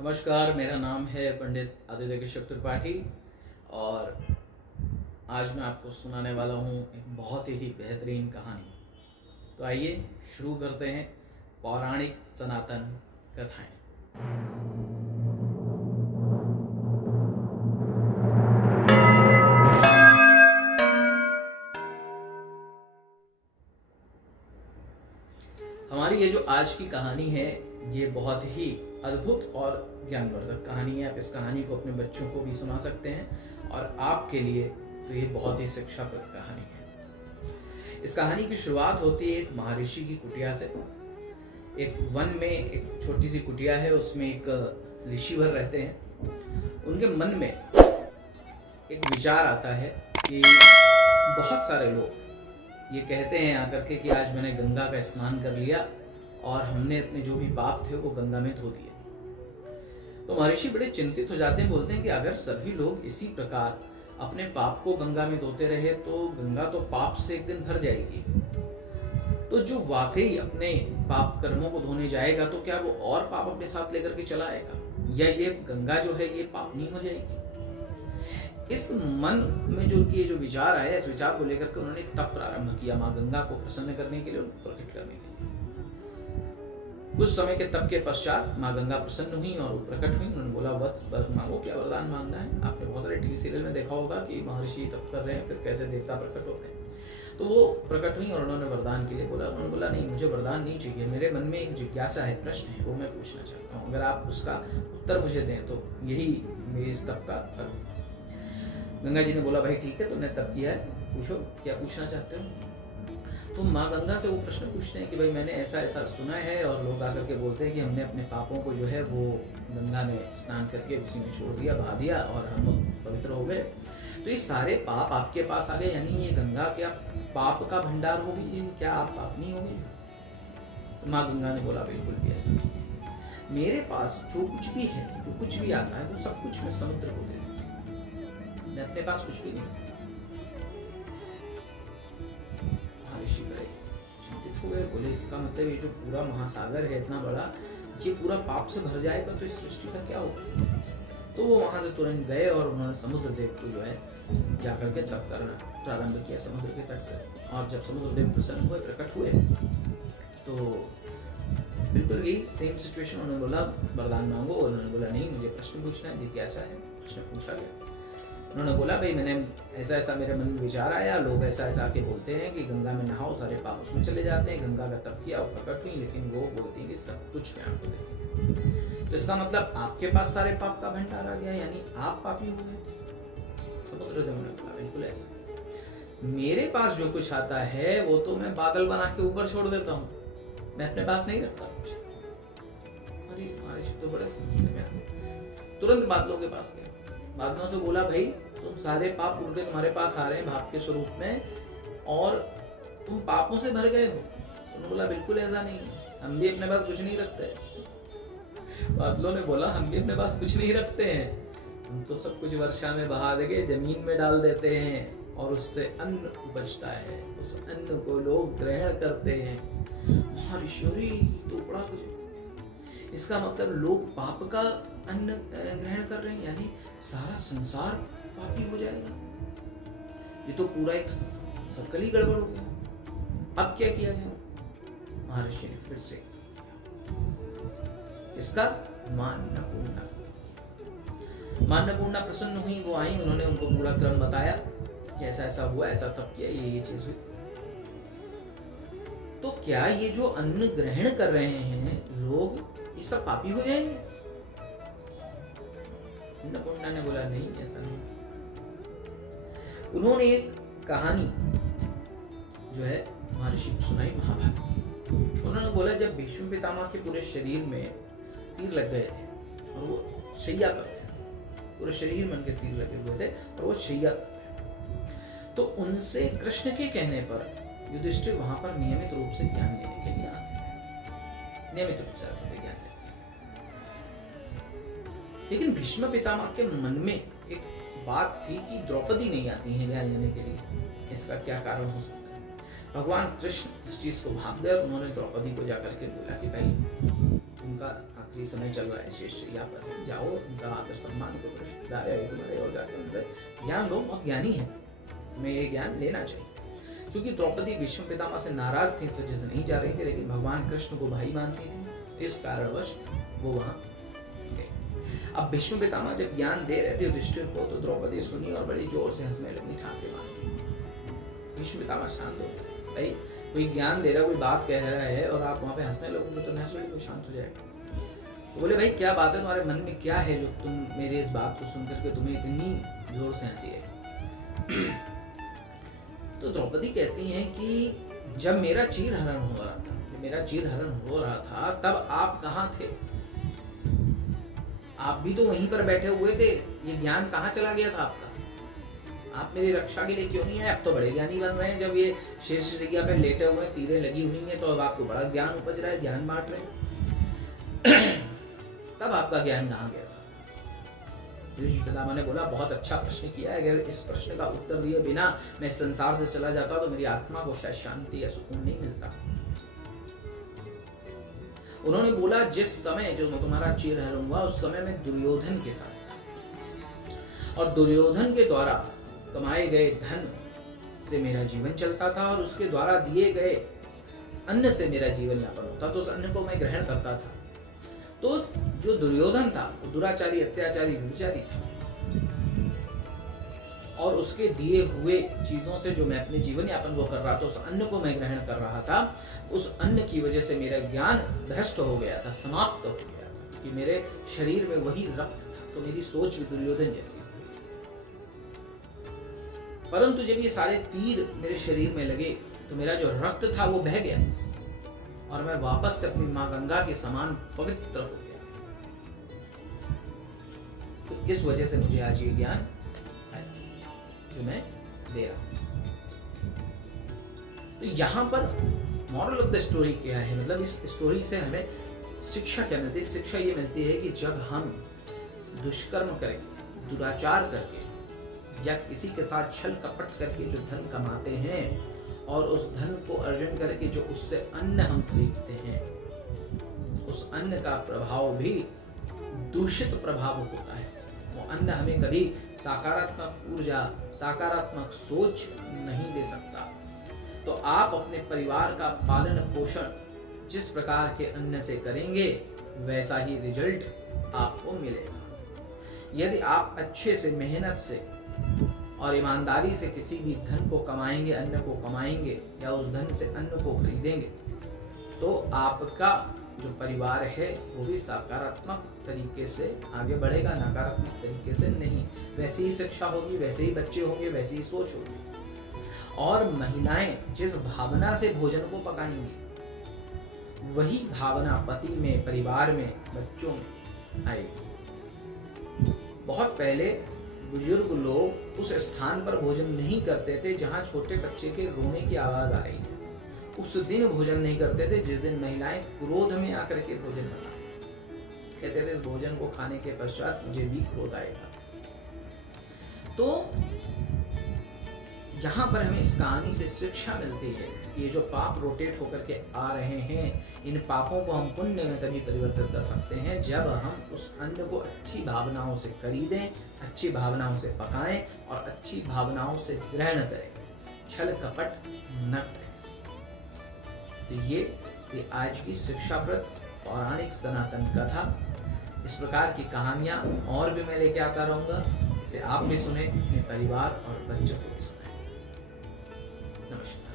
नमस्कार, मेरा नाम है पंडित आदित्य केशव त्रिपाठी और आज मैं आपको सुनाने वाला हूँ एक बहुत ही बेहतरीन कहानी। तो आइए शुरू करते हैं पौराणिक सनातन कथाएं। हमारी ये जो आज की कहानी है ये बहुत ही अद्भुत और ज्ञानवर्धक कहानी है। आप इस कहानी को अपने बच्चों को भी सुना सकते हैं और आपके लिए तो ये बहुत ही शिक्षाप्रद कहानी है। इस कहानी की शुरुआत होती है एक महर्षि की कुटिया से। एक वन में एक छोटी सी कुटिया है, उसमें एक ऋषिवर रहते हैं। उनके मन में एक विचार आता है कि बहुत सारे लोग ये कहते हैं आकर के कि आज मैंने गंगा का स्नान कर लिया और हमने अपने जो भी पाप थे वो गंगा में धो दिए। तो महर्षि बड़े चिंतित हो जाते हैं, बोलते हैं कि अगर सभी लोग इसी प्रकार अपने पाप को गंगा में धोते रहे तो गंगा तो पाप से एक दिन भर जाएगी। तो जो वाकई अपने पाप कर्मों को धोने जाएगा तो क्या वो और पाप अपने साथ लेकर के चला आएगा, या ये गंगा जो है ये पापनी हो जाएगी। इस मन में जो विचार आया, इस विचार को लेकर के उन्होंने एक तप प्रारंभ किया माँ गंगा को प्रसन्न करने के लिए, उनको प्रकट करने के लिए। कुछ समय के तप के पश्चात माँ गंगा प्रसन्न हुई और वो प्रकट हुई। उन्होंने बोला, वत्स मांगो, क्या वरदान मांगना है। आपने बहुत सारे टीवी सीरियल में देखा होगा कि महर्षि तप कर रहे हैं फिर कैसे देवता प्रकट होते हैं। तो वो प्रकट हुई और उन्होंने वरदान के लिए बोला। उन्होंने बोला, नहीं, मुझे वरदान नहीं चाहिए, मेरे मन में एक जिज्ञासा है, प्रश्न है, वो मैं पूछना चाहता हूँ। अगर आप उसका उत्तर मुझे दें तो यही मेरे इस तप का फल। गंगा जी ने बोला, भाई ठीक है, तुमने तप किया है, पूछो क्या पूछना चाहते हो। तो माँ गंगा से वो प्रश्न पूछते हैं कि भाई मैंने ऐसा ऐसा सुना है और लोग आकर के बोलते हैं कि हमने अपने पापों को जो है वो गंगा में स्नान करके उसी में छोड़ दिया, बहा दिया और हम लोग पवित्र हो गए। तो ये सारे पाप आपके पास आ गए, यानी ये गंगा क्या पाप का भंडार हो गई, क्या आप पापनी हो गई। तो माँ गंगा ने बोला, बिल्कुल भी ऐसा नहीं, मेरे पास जो कुछ भी है, जो कुछ भी आता है वो सब कुछ मैं समुद्र को दे दूं, मैं अपने पास कुछ भी नहीं। ऋषि बड़े चिंतित हो गए, बोले इसका मतलब ये जो पूरा महासागर है इतना बड़ा, ये पूरा पाप से भर जाएगा तो इस सृष्टि का क्या होगा। तो वो वहां से तुरंत गए और उन्होंने समुद्र देव को जो है जाकर के तप करना प्रारंभ किया समुद्र के तट पर। और जब समुद्र देव प्रसन्न हुए, प्रकट हुए, तो बिल्कुल यही सेम सिचुएशन। उन्होंने बोला वरदान मांगो, और उन्होंने बोला नहीं, मुझे प्रश्न पूछना है। जिज्ञासा है, प्रश्न पूछा गया। उन्होंने बोला, भाई मैंने ऐसा ऐसा मेरे मन में विचार आया, लोग ऐसा ऐसा आके बोलते हैं कि गंगा में नहाओ, सारे पाप उसमें चले जाते हैं। गंगा का तप किया और प्रकट हुई, लेकिन वो बोलती है कि सब कुछ मैं आपको दे। तो इसका मतलब आपके पास सारे पाप का भंडार आ गया, यानी आप पापी हो गए। समुद्र देव ने बोला, बिल्कुल ऐसा, मेरे पास जो कुछ आता है वो तो मैं बादल बना के ऊपर छोड़ देता हूँ, मैं अपने पास नहीं रखता कुछ। अरे बारिश तो बड़े समस्या में, तुरंत बादलों के पास गए। बादलों से बोला, भाई तुम सारे पाप उड़ के तुम्हारे पास आ रहे हैं भाप के स्वरूप में और तुम पापों से भर गए हो। उन्होंने बोला, बिल्कुल ऐसा नहीं है, हम भी अपने पास कुछ नहीं रखते। बादलों ने बोला, हम भी अपने पास कुछ नहीं रखते हैं, हम तो सब कुछ वर्षा में बहा देके जमीन में डाल देते हैं और उससे अन्न उपजता है, उस अन्न को लोग ग्रहण करते हैं। महर्षि तो बड़ा कुछ, इसका मतलब लोग पाप का अन्न ग्रहण कर रहे हैं, यानी सारा संसार पापी हो जाएगा। ये तो पूरा एक सर्कल ही गड़बड़ हो गया। अब क्या किया जाए। महर्षि ने फिर से इसका मां अन्नपूर्णा प्रसन्न हुई, वो आई, उन्होंने उनको पूरा क्रम बताया कि ऐसा ऐसा हुआ, ऐसा तब किया, ये चीज हुई। तो क्या ये जो अन्न ग्रहण कर रहे हैं लोग, ये सब पापी हो जाएंगे। अन्नपूर्णा ने बोला, नहीं, ऐसा नहीं। उन्होंने एक कहानी जो है महर्षि को सुनाई, महाभारत। उन्होंने बोला, जब भीष्म पितामह के पूरे शरीर में तीर लग गए थे और वो शैया पर थे, पूरे शरीर में उनके तीर लगे हुए थे और वो शैया पर थे, तो उनसे कृष्ण के कहने पर युधिष्ठिर वहां पर नियमित रूप से ज्ञान लेने के लिए आते थे, नियमित रूप से आते थे ज्ञान लेने। लेकिन भीष्म पितामह के मन में एक बात थी कि द्रौपदी नहीं आती है ज्ञान लेने के लिए, इसका क्या कारण हो सकता है। भगवान कृष्ण इस चीज को भाप गए, उन्होंने द्रौपदी को जाकर के बोला कि भाई उनका आखिरी समय चल रहा है, शेष यहाँ पर जाओ, उनका आदर सम्मान करो, रिश्तेदार है तुम्हारे और जाकर उनसे ज्ञान लो, बहुत ज्ञानी है, तुम्हें ये ज्ञान लेना चाहिए। क्योंकि द्रौपदी भीष्म पितामह से नाराज थी, इस वजह से नहीं जा रही थी, लेकिन भगवान कृष्ण को भाई मानती थी, इस कारणवश वो वहां गए। अब भीष्म पितामह जब ज्ञान दे रहे थे युधिष्ठिर को, तो द्रौपदी सुनी और बड़ी जोर से हंसने लगी, ठाके मारी। भीष्म पितामह शांत हो गए, भाई कोई ज्ञान दे रहा है, कोई बात कह रहा है और आप वहां पे हंसने लगोगे तो नेचुरली वो शांत हो जाएगा। तो बोले भाई क्या बात है, तुम्हारे मन में क्या है जो तुम मेरे इस बात को सुनकर के तुम्हें इतनी जोर से हंसी है। तो द्रौपदी कहती हैं कि जब मेरा चीरहरण हो रहा था तब आप कहाँ थे? आप भी तो वहीं पर बैठे हुए थे, ये ज्ञान कहाँ चला गया था आपका? आप मेरी रक्षा के लिए क्यों नहीं आए? अब तो बड़े ज्ञानी बन रहे हैं, जब ये शेषशय्या पे लेटे हुए हैं, तीरें लगी हुई हैं, तो अब आपको बड़ा ज्ञान उपज रहा है, ज्ञान बांट रहे हैं। तब आपका ज्ञान कहाँ गया था? पितामह ने बोला बहुत अच्छा प्रश्न किया है, अगर इस प्रश्न का उत्तर दिए बिना मैं संसार से चला जाता तो मेरी आत्मा को शायद शांति या सुकून नहीं मिलता। उन्होंने बोला जिस समय जो तुम्हारा चीरहरण हुआ उस समय मैं दुर्योधन के साथ था, और दुर्योधन के द्वारा कमाए गए धन से मेरा जीवन चलता था, और उसके द्वारा दिए गए अन्न से मेरा जीवन यापन होता, तो उस अन्न को मैं ग्रहण करता था। तो जो दुर्योधन था वो दुराचारी, अत्याचारी, व्यभिचारी था, और उसके दिए हुए चीजों से जो मैं अपने जीवन यापन को कर रहा था, उस अन्न को मैं ग्रहण कर रहा था, उस अन्न की वजह से मेरा ज्ञान भ्रष्ट हो गया था, समाप्त हो गया था, कि मेरे शरीर में वही रक्त था, तो मेरी सोच भी दुर्योधन जैसी। परंतु जब ये सारे तीर मेरे शरीर में लगे तो मेरा जो रक्त था वो बह गया, और मैं वापस से अपनी मां गंगा के समान पवित्र हो गया। तो इस वजह से मुझे आज ये ज्ञान है जो मैं दे रहा हूं। तो यहां पर मॉरल ऑफ द स्टोरी क्या है, मतलब इस स्टोरी से हमें शिक्षा क्या मिलती है? शिक्षा ये मिलती है कि जब हम दुष्कर्म करके, दुराचार करके, या किसी के साथ छल कपट करके जो धन कमाते हैं, और उस धन को अर्जन करके जो उससे अन्न हम खरीदते हैं, उस अन्न का प्रभाव भी दूषित प्रभाव होता है। वो अन्न हमें कभी सकारात्मक ऊर्जा, सकारात्मक सोच नहीं दे सकता। तो आप अपने परिवार का पालन पोषण जिस प्रकार के अन्न से करेंगे वैसा ही रिजल्ट आपको मिलेगा। यदि आप अच्छे से, मेहनत से और ईमानदारी से किसी भी धन को कमाएंगे, अन्न को कमाएंगे, या उस धन से अन्न को खरीदेंगे, तो आपका जो परिवार है वो भी सकारात्मक तरीके से आगे बढ़ेगा, नकारात्मक तरीके से नहीं। वैसी ही शिक्षा होगी, वैसे ही बच्चे होंगे, वैसी ही सोच होगी। और महिलाएं जिस भावना से भोजन को पकाएंगी, वही भावना पति में, परिवार में, बच्चों में आएगी। बहुत पहले बुजुर्ग लोग उस स्थान पर भोजन नहीं करते थे जहां छोटे बच्चे के रोने की आवाज आ रही है। उस दिन भोजन नहीं करते थे जिस दिन महिलाएं क्रोध में आकर के भोजन बनाती। कहते थे इस भोजन को खाने के पश्चात मुझे भी क्रोध आएगा। तो यहाँ पर हमें इस कहानी से शिक्षा मिलती है कि ये जो पाप रोटेट होकर के आ रहे हैं, इन पापों को हम पुण्य में तभी परिवर्तित कर सकते हैं जब हम उस अन्न को अच्छी भावनाओं से खरीदें, अच्छी भावनाओं से पकाएं और अच्छी भावनाओं से ग्रहण करें, छल कपट न करें। तो ये आज की शिक्षाप्रद पौराणिक सनातन कथा। इस प्रकार की कहानियां और भी मैं लेके आता रहूंगा। इसे आप भी सुने, अपने परिवार और बच्चों को भी सुनाएं। नमस्कार।